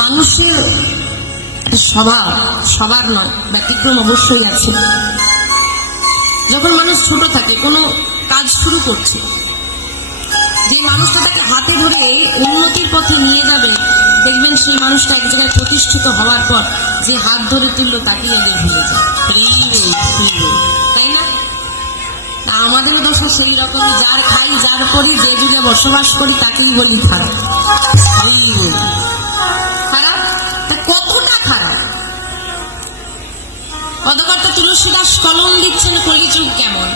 মানুষের স্বভাব, সবার নয়, ব্যতিক্রম অবশ্যই আছে। যখন মানুষ ছোট থাকে, কোনো কাজ শুরু করছে, যে মানুষটা তাকে হাতে ধরে উন্নতির পথে নিয়ে যাবে, দেখবেন সেই মানুষটা এক জায়গায় প্রতিষ্ঠিত হওয়ার পর যে হাত ধরে তুললো, তাকেই আগে ভুলে যায়। তাই না? তা আমাদেরও দোষও সেই রকমই, যার খাই, যার করি যে যুগে বসবাস করি, তাকেই বলি তা কতটা খারাপ অদকর্তা তুলসীদাস কলম দিচ্ছেন কলিযুগ কেমন?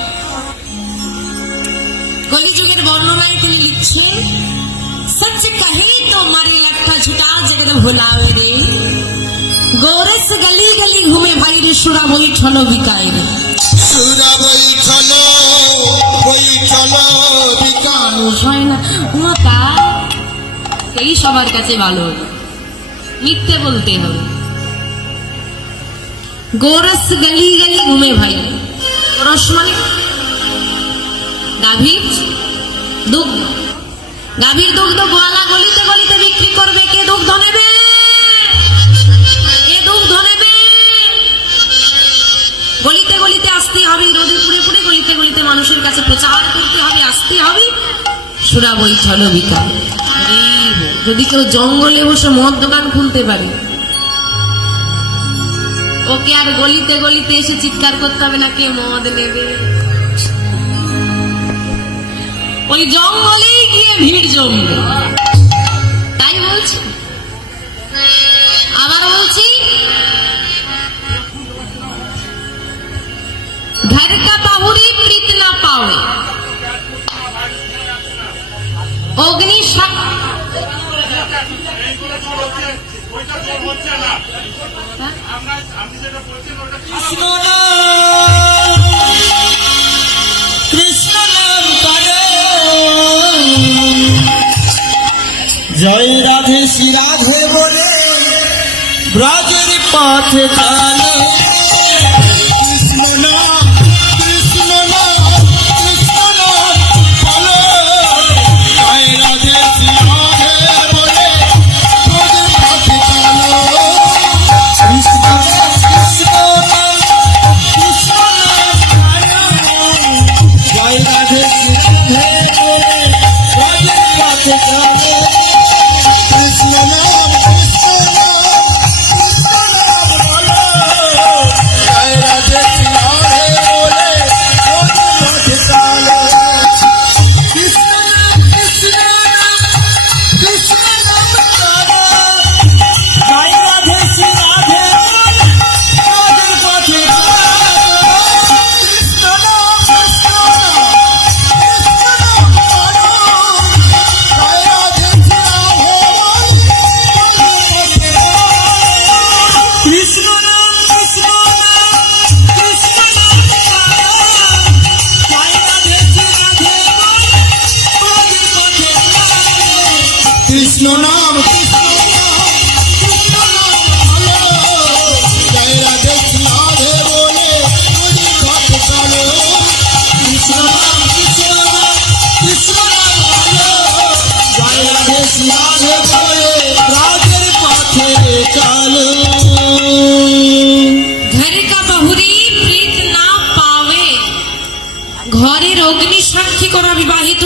কলিযুগের বর্ণনায় তিনি লিখছেন সচ কহে তো মারে লট্টা ঝুটা জগত ভুলাवे রে। গোরস গলি গলি ঘুমে ভাই রে সুরা বই ঠলো বিকায় রে। সুরা বৈঠল বৈঠল বিকাল মানুষ হয় না উমা তা এই সবার কাছে ভালো। হলো মিথ্যে বলতে হবে গোরস গলি গলি ঘুমে ভাই রস মানে গাভীর দুগ্ধ গাভীর দুগ্ধ গোয়ালা গলিতে গলিতে বিক্রি করবে কে দুগ্ধ নেবে কে দুগ্ধ নেবে গলিতে গলিতে আসতে হবে রোদে পুড়ে পুড়ে গলিতে গলিতে মানুষের কাছে প্রচার করতে হবে আসতে হবে সুরা ছলবিকা। যদি কেউ জঙ্গলে বসে মদ দোকান খুলতে পারে। ওকে আর গলিতে গলিতে এসে চিৎকার করতে হবে না, কে মদ নেবে? ওই জঙ্গলেই গিয়ে ভিড় জমবে। তাই বলছি অগ্নি কৃষ্ণ কৃষ্ণ নাম জয় রাধে শ্রী রাধে বলে ব্রাজের পথে চলে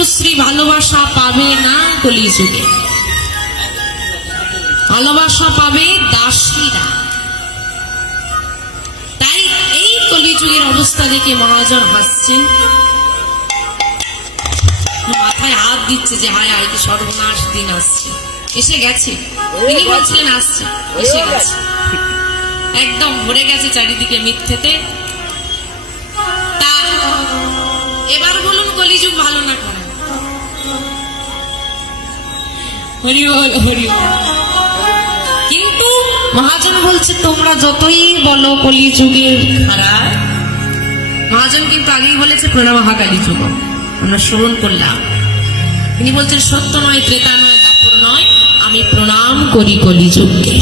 স্ত্রী ভালোবাসা পাবে না কলিযুগে? ভালোবাসা পাবে দাসীরা। তাই এই কলিযুগের অবস্থা দেখে মহাজন হাসছেন। মাথায় হাত দিচ্ছে যে, হায় কি সর্বনাশ দিন আসছে। এসে গেছে। তিনি বলছিলেন আসছে। এসে গেছে। একদম ভরে গেছে চারিদিকে মিথ্যেতে। এবার বলুন কলিযুগ ভালো না খারাপ? কিন্তু মহাজন বলছে, তোমরা যতই বলো কলিযুগের খারাপ মহাজন কিন্তু আগেই বলেছে, প্রণাম মহাকালী যুগ। আমরা শ্রবণ করলাম। তিনি বলছেন, সত্য নয়, ত্রেতা নয়, দাপর নয়, আমি প্রণাম করি কলিযুগকে।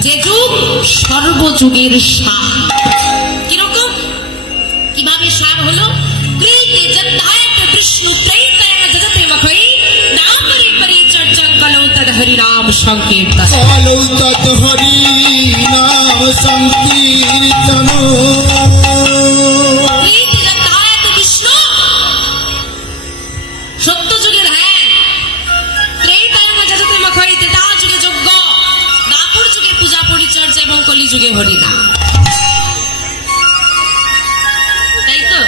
যে যুগ সর্বযুগের সার তেতা যুগে যজ্ঞ দাপুর যুগে পূজা পরিচর্যা এবং কলি যুগে হরিনাম। তাই তো?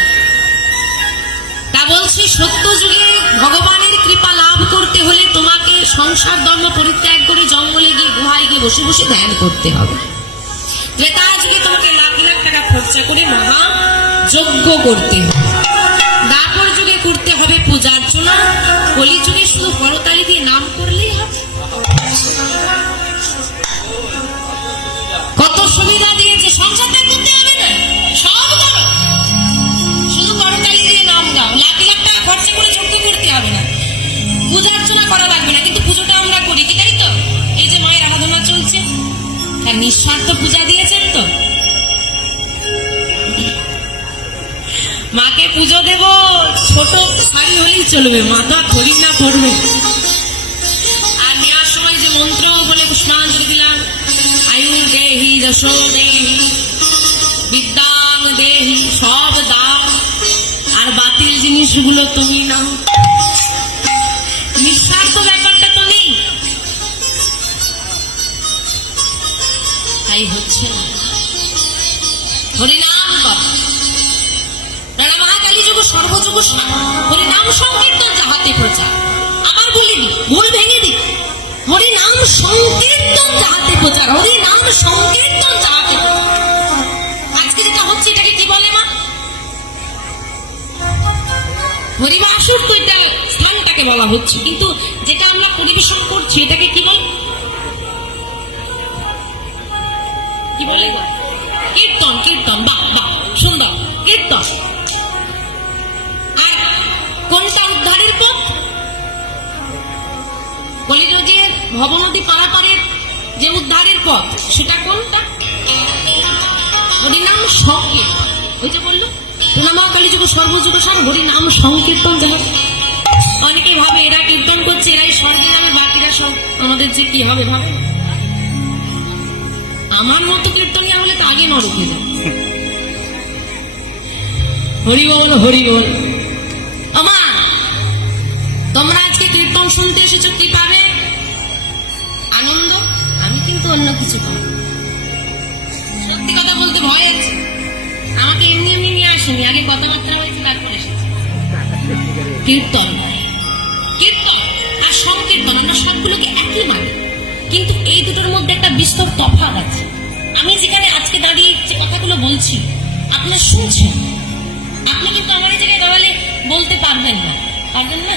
তা বলছি সত্য যুগে ভগবানের কৃপা লাভ করতে হলে তোমাকে সংসার ধর্ম পরিত্যাগ করে জঙ্গলে গিয়ে গুহায় গিয়ে বসে বসে ধ্যান করতে হবে। ক্রেতা আজকে তোমাকে লাখ লাখ টাকা খরচা করে মহা যজ্ঞ করতে হবে দাপর যুগে করতে হবে পূজার্চনা। কলি যুগে শুধু ফলতালি দিয়ে নাম করলেই হলেই চলবে, মাথা খরি না করবে আর নেওয়ার সময় যে মন্ত্র বলে পুষ্পাঞ্জলি দিলাম আয়ু দেহি যশো দেহি, বিদ্যাং দেহি, সব দাম আর বাতিল জিনিসগুলো তুমি নাও। প্রচার আবার বলিনি ভুল ভেঙে দি হরিনাম সংকীর্তন যাহাতে প্রচার, হরিনাম সংকীর্তন যাহাতে আজকে যেটা হচ্ছে, এটাকে কি বলে মা? হরিবাসুর তো এটা স্থানটাকে বলা হচ্ছে, কিন্তু যেটা আমরা পরিবেশন করছি, এটাকে কি বল? কি বলে? কীর্তন কীর্তন, বাহ বাহ, সুন্দর, কীর্তন। ভবনদী পারাপারের যে উদ্ধারের পথ, সেটা কোনটা? হরিনাম সংকীর্তন। ওই যে বলল প্রণামা কালীযুগ, সর্বযুগ সার হরিনাম সংকীর্তন যেন। অনেকে ভাবে এরা কীর্তন করছে, এরাই স্বর্গে যাবে বাকিরা সব আমাদের যে কি হবে ভাবে। আমার মতো কীর্তনিয়া হলে তো আগে যায় হরি বল হরি বল আমা তোমরা আজকে কীর্তন শুনতে এসেছ, কি পাবে? আনন্দ, আমি কিন্তু অন্য কিছু পাবো সত্যি কথা বলতে ভয় আছে। আমাকে এমনি এমনি নিয়ে আসেনি, আগে কথাবার্তা হয়েছে, তারপর এসেছে। কীর্তন। কীর্তন আর সংকীর্তন, আমরা সবগুলোকে একই মানি কিন্তু এই দুটোর মধ্যে একটা বিস্তর তফাৎ আছে। আমি যেখানে আজকে দাঁড়িয়ে যে কথাগুলো বলছি, আপনারা শুনছেন। আপনি কিন্তু আমার এই জায়গায় দাঁড়ালে বলতে পারবেন না। পারবেন না?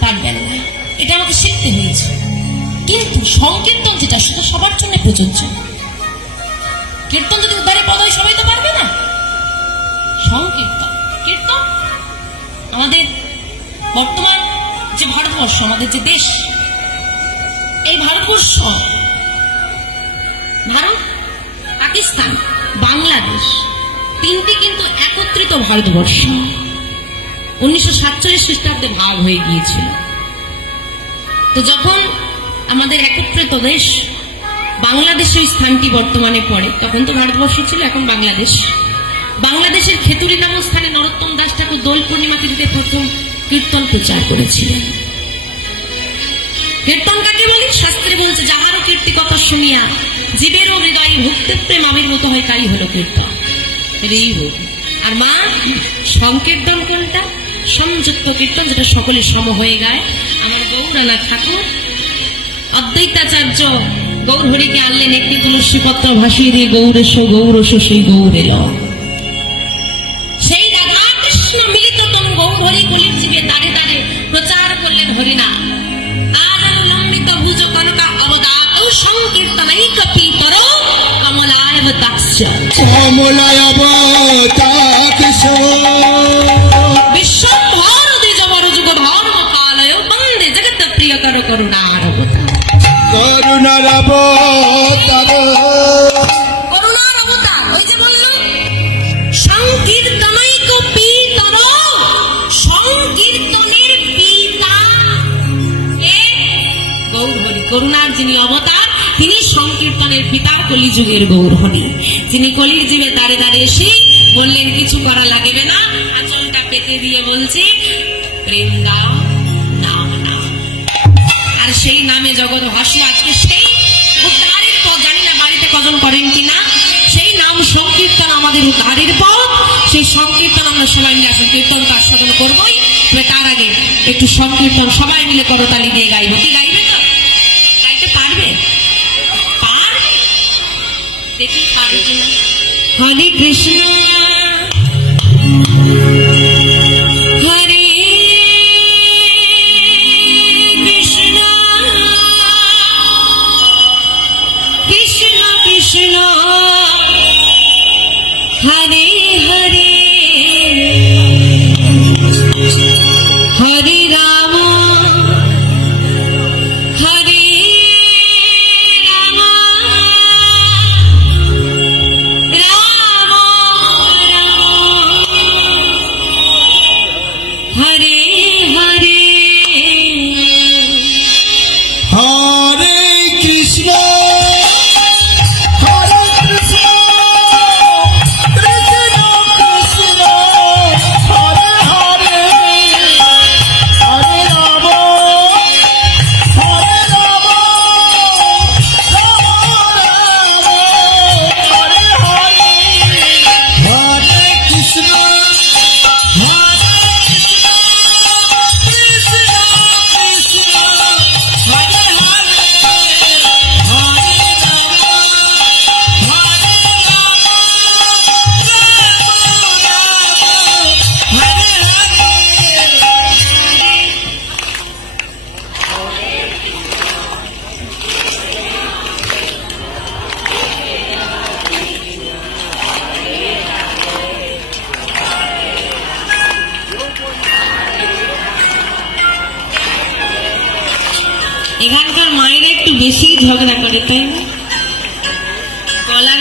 পারবেন না। এটা আমাকে শিখতে হয়েছে। কিন্তু সংকীর্তন যেটা, সেটা সবার জন্য প্রযোজ্য। কীর্তন যদি উদ্ধারে পদ হয় সবাই তো পারবে না। সংকীর্তন, কীর্তন? আমাদের বর্তমান যে ভারতবর্ষ, আমাদের যে দেশ, এই ভারতবর্ষ, ভারত, পাকিস্তান, বাংলাদেশ, তিনটি কিন্তু একত্রিত ভারতবর্ষ। উনিশশো সাতচল্লিশ খ্রিস্টাব্দে ভাগ হয়ে গিয়েছিল। তো যখন আমাদের একত্রিত দেশ, বাংলাদেশে ওই স্থানটি বর্তমানে পড়ে। তখন তো ভারতবর্ষ ছিল, এখন বাংলাদেশ। বাংলাদেশের খেতুরি নামক স্থানে নরোত্তম দাস ঠাকুর দোল পূর্ণিমা তিথিতে প্রথম কীর্তন প্রচার করেছিলেন। কীর্তন কাকে বলি? শাস্ত্রে বলছে, যাহারও কীর্তি কথা শুনিয়া জীবেরও হৃদয়ে ভক্তি, প্রেম মতো হয়, তাই হলো কীর্তন। এই হোক আর মা, সংকীর্তন কোনটা? সংযুক্ত কীর্তন, যেটা সকলে সম হয়ে গায়। আমার গৌরানা ঠাকুর অদ্বৈতাচার্য গৌরহরিকে আনলেন একটি তুলসী পত্র ভাসিয়ে দিয়ে গৌরেশ গৌরস সেই গৌরে ল সেই রাধা কৃষ্ণ কলির জীবে প্রচার করলেন হরিনা কমলায় কমলায় করুণার অবতার করুণার যিনি অবতার, তিনি সংকীর্তনের পিতা কলিযুগের গৌর হরি যিনি কলির জীবে দাঁড়ে দাঁড়িয়ে এসে বললেন, কিছু করা লাগবে না, আঁচলটা পেতে দিয়ে বলছে, প্রেম দাও নাম নাও আর সেই নামে জগৎ ভাসি আজকে সেই না কজন করেন কিনা, সেই নাম সংকীর্তন আমাদের উদ্ধারের পথ, সেই সংকীর্তন আমরা সবাই মিলে আসুন, কীর্তন তো আস্বাদন করবোই। তার আগে একটু সংকীর্তন সবাই মিলে করতালি দিয়ে গাইবো। কি গাইবে তো? গাইতে পারবে কিনা। হরে কৃষ্ণ।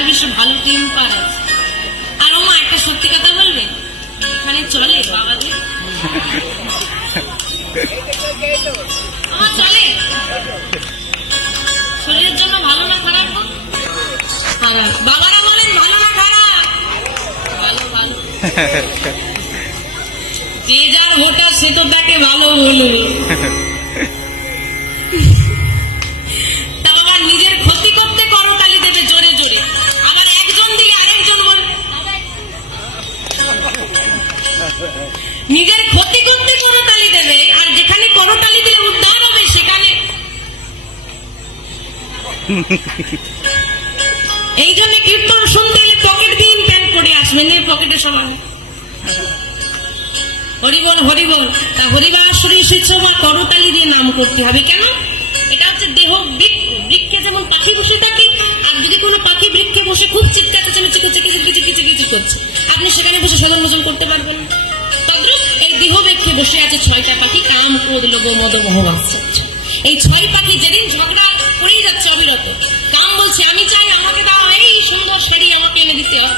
বেশ ভালো টেম্পার আছে আর ও মা একটা সত্যি কথা বলবে? এখানে চলে বাবাদের চলে। শরীরের জন্য ভালো না খারাপ খারাপ। বাবারা বলেন, ভালো না খারাপ? ভালো ভালো। যে যার ভোটার, সে তো তাকে ভালো বলবে নিজের ক্ষতি করতে করতালি দেবে আর যেখানে করতালি দিলে উদ্ধার হবে, সেখানে। এই জন্য কীর্তন শুনতে গেলে পকেট দিন প্যান্ট করে আসবেন এই পকেটে সমান। হরিবল হরিবল তা হরিবাসরে এসেছ বা করতালি দিয়ে নাম করতে হবে। কেন? এটা হচ্ছে দেহ বৃক্ষ যেমন পাখি বসে থাকে, আর যদি কোনো পাখি বৃক্ষে বসে খুব চিৎকার করছে আপনি সেখানে বসে সদন মোচন করতে পারবেন না। এই বসে আছে, ছয়টা পাখি কাম ক্রোধ লোভ মদ মোহ মাশ্চর্য। এই ছয় পাখি যেদিন ঝগড়া করেই যাচ্ছে অবিরত, কাম বলছে, আমি চাই আমাকে দাও, এই সুন্দর শাড়ি আমাকে এনে দিতে হয়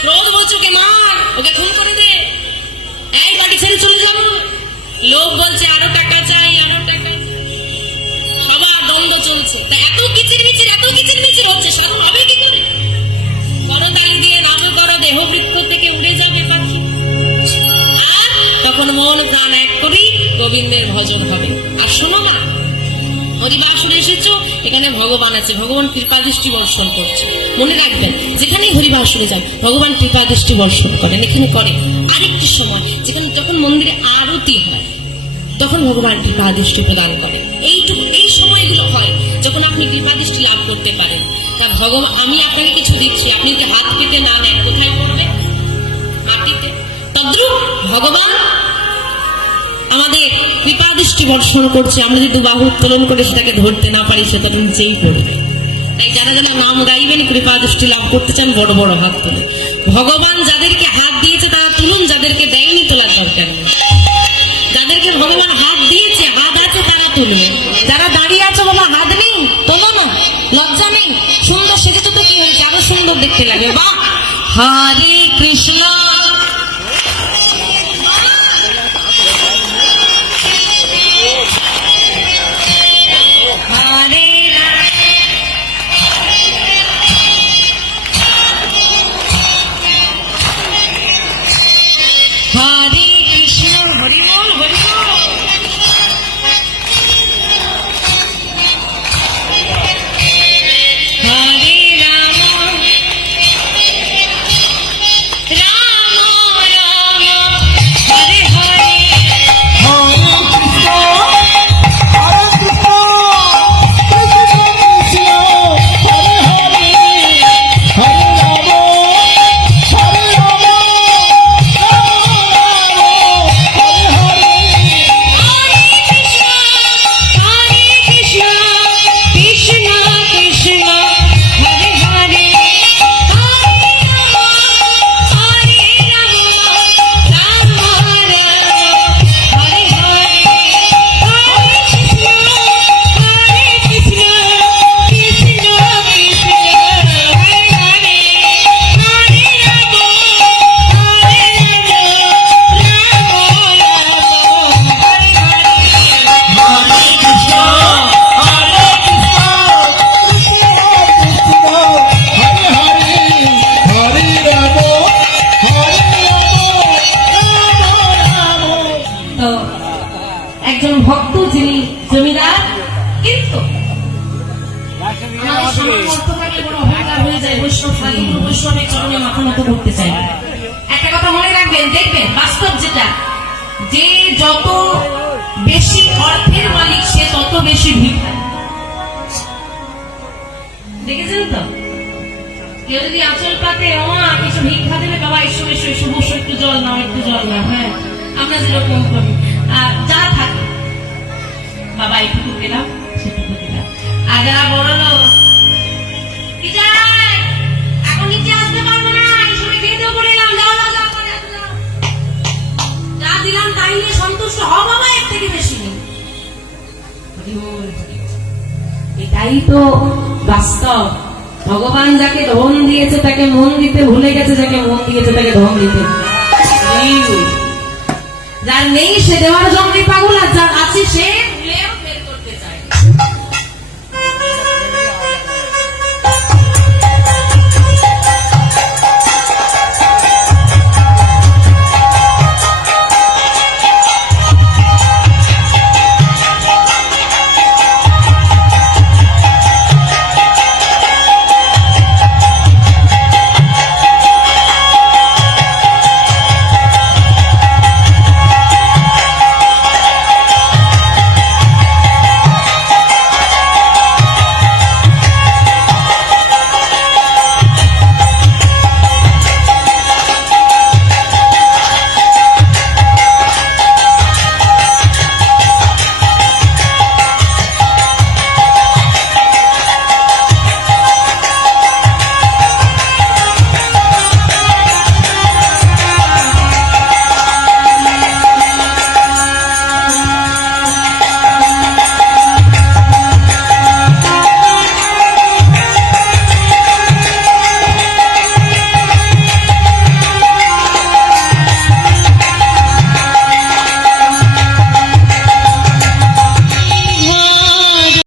ক্রোধ বলছে, ওকে মার, ওকে খুন করে দে এই বাড়ি ছেড়ে চলে যাব লোক বলছে, আরও টাকা চাই, আরও টাকা। সবার দ্বন্দ্ব চলছে তা এত কিচির মিচির এত কিচির মিচির হচ্ছে সাধন হবে কি মন প্রাণ এক করি, গোবিন্দের ভজন হবে। আর শোনো না হরিবাসনে এসেছ, এখানে ভগবান আছে, ভগবান কৃপা দৃষ্টি বর্ষণ করছে। মনে রাখবেন, যেখানেই হরিবাসনে যান, ভগবান কৃপা দৃষ্টি বর্ষণ করেন, এখানে করে। আরেকটি সময়, যেখানে যখন মন্দিরে আরতি হয়, তখন ভগবান কৃপা দৃষ্টি প্রদান করেন এইটুকু, এই সময়গুলো হয়, যখন আপনি কৃপা দৃষ্টি লাভ করতে পারেন। তা ভগবান, আমি আপনাকে কিছু দিচ্ছি, আপনি যদি হাত পেতে না নেন কোথায় পড়বে মাটিতে। তদ্রুপ ভগবান আমাদের কৃপা দৃষ্টি বর্ষণ করছে। আমরা যদি বাহু উত্তোলন করে সেটাকে ধরতে না পারি, সেটা নিচেই পড়বে তাই যারা যারা নাম গাইবেন, কৃপা দৃষ্টি লাভ করতে চান, বড় বড় হাত তুলে ভগবান যাদেরকে হাত দিয়েছে, তারা তুলুন। যাদেরকে দেয়নি, তোলার দরকার যাদেরকে ভগবান হাত দিয়েছে, হাত আছে, তারা তুলবে যারা দাঁড়িয়ে আছে বাবা হাত নেই, তোলো না। লজ্জা নেই। সুন্দর সেজেছো তো কি হয়েছে, আরও সুন্দর দেখতে লাগে। বা হরে একজন ভক্ত যিনি জমিদার, কিন্তু দেখেছেন তো? কেউ যদি পাতে কিছু ভিক্ষা দিলে বাবা, এসো এসো এসো, বসো, একটু জল নাও, একটু জল না হ্যাঁ আমরা যেরকম করি। আর যা থাকে বাবা এইটুকু দিলাম সেটুকু দিলাম। এটাই তো বাস্তব। ভগবান যাকে ধন দিয়েছে, তাকে মন দিতে ভুলে গেছে, যাকে মন দিয়েছে, তাকে ধন দিতে যার নেই, সে দেওয়ার জন্যই পাগল, আর যার আছে, সে